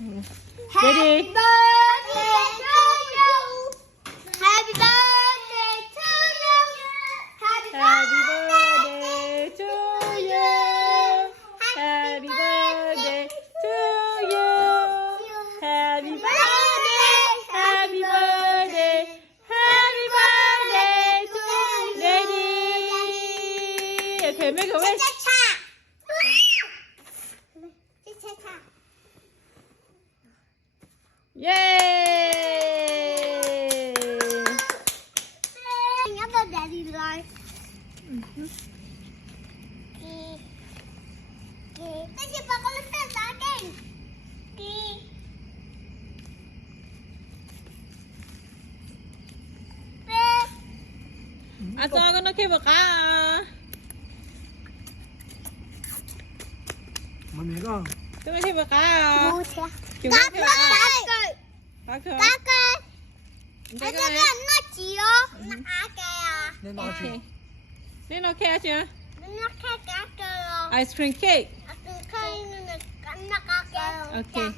Ready? birthday to you. Happy birthday to you. Happy Happy birthday. birthday to you. Happy birthday to you. Happy birthday. Happy birthday. Happy birthday to Daddy. Okay, make a wish. Cha. Yay! Nhớ tên Daddy rồi. Cái gì bà con lên tên sao đi? À, cho con nó kêu bà cá. Mà mẹ con. Tôi kêu bà cá. Mua xe. Chúng Cá nó kêu bà cá. cơ. Cá cơ. Cá cơ. Cá Nó cơ. chỉ đó. Nó cá kìa. Nên nó Ok. chỉ. Nên nó kêu chưa? Nó cá kìa. Ice cream cake. Nó cá kìa. Okay.